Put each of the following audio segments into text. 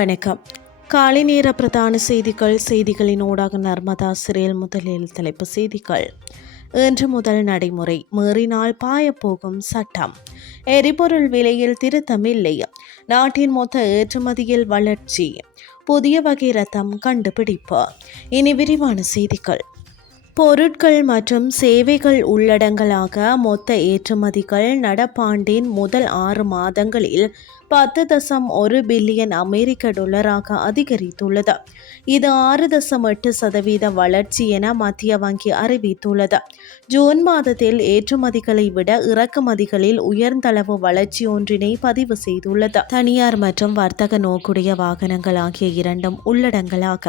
வணக்கம். காலை நேர பிரதான செய்திகள் செய்திகளின் ஊடாக நர்மதா சிறையில் முதலில் தலைப்பு செய்திகள். இன்று முதல் நடைமுறை மீறினால் பாயப்போகும் சட்டம். எரிபொருள் விலையில் திருத்தமில்லை நாட்டின் மொத்த ஏற்றுமதியில் வளர்ச்சி. புதிய வகை ரத்தம் கண்டுபிடிப்பு. இனி விரிவான செய்திகள். பொருட்கள் மற்றும் சேவைகள் உள்ளடங்கலாக மொத்த ஏற்றுமதிகள் நடப்பாண்டின் முதல் ஆறு மாதங்களில் பத்து தசம் ஒரு பில்லியன் அமெரிக்க டாலராக அதிகரித்துள்ளது. இது ஆறு தசம் எட்டு சதவீத வளர்ச்சி என மத்திய வங்கி அறிவித்துள்ளது. ஜூன் மாதத்தில் ஏற்றுமதிகளை விட இறக்குமதிகளில் உயர்ந்தளவு வளர்ச்சி ஒன்றினை பதிவு செய்துள்ளது. தனியார் மற்றும் வர்த்தக நோக்குடைய வாகனங்கள் ஆகிய இரண்டும் உள்ளடங்கலாக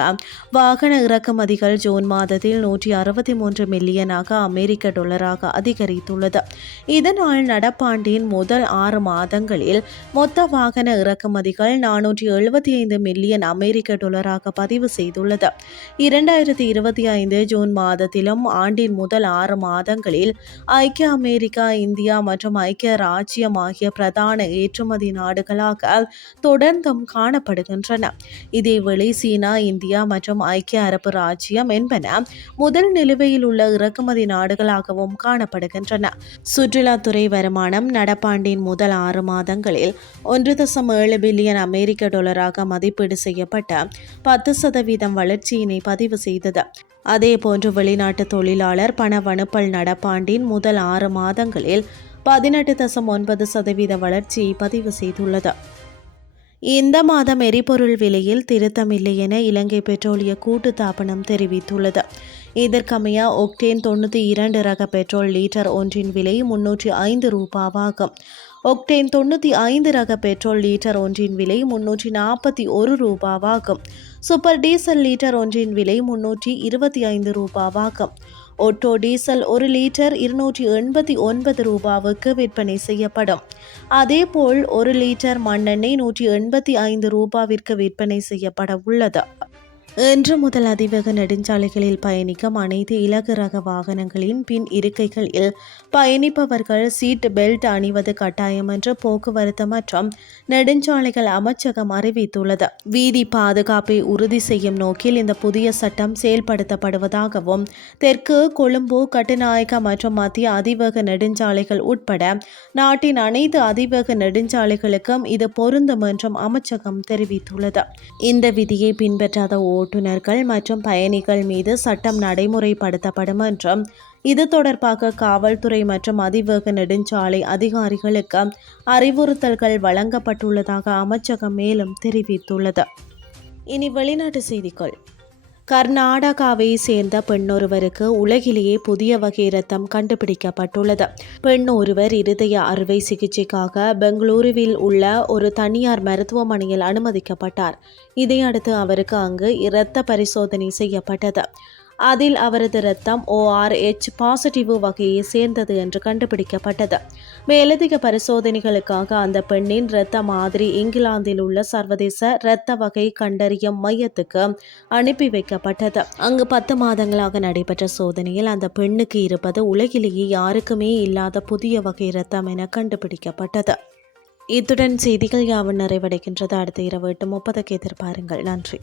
வாகன இறக்குமதிகள் ஜூன் மாதத்தில் நூற்றி அறுபத்தி மூன்று மில்லியனாக அமெரிக்க டாலராக அதிகரித்துள்ளது. இதனால் நடப்பாண்டின் முதல் ஆறு மாதங்களில் மொத்த வாகன இறக்குமதிகள் நானூற்றி எழுபத்தி ஐந்து மில்லியன் அமெரிக்க டாலராக பதிவு செய்துள்ளது. இரண்டாயிரத்தி இருபத்தி ஐந்து ஜூன் மாதத்திலும் ஆண்டின் முதல் ஆறு மாதங்களில் ஐக்கிய அமெரிக்கா இந்தியா மற்றும் ஐக்கிய ராஜ்யம் ஆகிய பிரதான ஏற்றுமதி நாடுகளாக தொடர்ந்தும் காணப்படுகின்றன. இதேவேளை சீனா இந்தியா மற்றும் ஐக்கிய அரபு ராஜ்யம் என்பன முதல் நிலுவையில் உள்ள இறக்குமதி நாடுகளாகவும் காணப்படுகின்றன. சுற்றுலாத்துறை வருமானம் நடப்பாண்டின் முதல் ஆறு மாதங்களில் ஒன்று தசம் ஏழு பில்லியன் அமெரிக்க டாலராக மதிப்பீடு செய்யப்பட்ட பத்து சதவீதம் வளர்ச்சியினை பதிவு செய்தது. அதேபோன்று வெளிநாட்டு தொழிலாளர் பண வனுப்பல் நடப்பாண்டின் முதல் ஆறு மாதங்களில் பதினெட்டு தசம் ஒன்பது சதவீத வளர்ச்சியை பதிவு செய்துள்ளது. இந்த மாதம் எரிபொருள் விலையில் திருத்தமில்லை என இலங்கை பெட்ரோலிய கூட்டு தாபனம் தெரிவித்துள்ளது. இதற்கமைய ஒக்டேன் தொண்ணூற்றி இரண்டு ரக பெட்ரோல் லீட்டர் ஒன்றின் விலை முன்னூற்றி ஐந்து ரூபாவாகும். ஒக்டேன் தொண்ணூற்றி ஐந்து ரக பெட்ரோல் லீட்டர் ஒன்றின் விலை முன்னூற்றி நாற்பத்தி ஒரு ரூபாவாகும். சூப்பர் டீசல் லீட்டர் ஒன்றின் விலை முன்னூற்றி இருபத்தி ஐந்து ரூபாவாகும். ஒட்டோ டீசல் ஒரு லீட்டர் இருநூற்றி எண்பத்தி ஒன்பது ரூபாவுக்கு விற்பனை செய்யப்படும். அதேபோல் ஒரு லிட்டர் மண்ணெண்ணெய் நூற்றி எண்பத்தி ஐந்து ரூபாவிற்கு விற்பனை செய்யப்பட உள்ளது. இன்று முதல் அதிவேக நெடுஞ்சாலைகளில் பயணிக்கும் அனைத்து இலகு ரக வாகனங்களின் பின் இருக்கைகளில் பயணிப்பவர்கள் சீட் பெல்ட் அணிவது கட்டாயம் என்று போக்குவரத்து மற்றும் நெடுஞ்சாலைகள் அமைச்சகம் அறிவித்துள்ளது. வீதி பாதுகாப்பை உறுதி செய்யும் நோக்கில் இந்த புதிய சட்டம் செயல்படுத்தப்படுவதாகவும் தெற்கு கொழும்பு கட்டுநாயக்க மற்றும் மத்திய அதிவேக நெடுஞ்சாலைகள் உட்பட நாட்டின் அனைத்து அதிவேக நெடுஞ்சாலைகளுக்கும் இது பொருந்தும் என்றும் அமைச்சகம் தெரிவித்துள்ளது. இந்த விதியை பின்பற்றாத ஓட்டுநர்கள் மற்றும் பயணிகள் மீது சட்டம் நடைமுறைப்படுத்தப்படும் என்றும் இது தொடர்பாக காவல்துறை மற்றும் அதிவேக நெடுஞ்சாலை அதிகாரிகளுக்கு அறிவுறுத்தல்கள் வழங்கப்பட்டுள்ளதாக அமைச்சகம் மேலும் தெரிவித்துள்ளது. இனி வெளிநாட்டு செய்திகள். கர்நாடகாவை சேர்ந்த பெண்ணொருவருக்கு உலகிலேயே புதிய வகை இரத்தம் கண்டுபிடிக்கப்பட்டுள்ளது. பெண் ஒருவர் இருதய அறுவை சிகிச்சைக்காக பெங்களூருவில் உள்ள ஒரு தனியார் மருத்துவமனையில் அனுமதிக்கப்பட்டார். இதையடுத்து அவருக்கு அங்கு இரத்த பரிசோதனை செய்யப்பட்டது. அதில் அவரது இரத்தம் ஓஆர்எச் பாசிட்டிவ் வகையை சேர்ந்தது என்று கண்டுபிடிக்கப்பட்டது. மேலதிக பரிசோதனைகளுக்காக அந்த பெண்ணின் இரத்த மாதிரி இங்கிலாந்தில் உள்ள சர்வதேச இரத்த வகை கண்டறியும் மையத்துக்கு அனுப்பி வைக்கப்பட்டது. அங்கு பத்து மாதங்களாக நடைபெற்ற சோதனையில் அந்த பெண்ணுக்கு இருப்பது உலகிலேயே யாருக்குமே இல்லாத புதிய வகை இரத்தம் என கண்டுபிடிக்கப்பட்டது. இத்துடன் செய்திகள் யாவும் நிறைவடைகின்றது. அடுத்த இரவு எட்டு முப்பதுக்கு எதிர்பாருங்கள். நன்றி.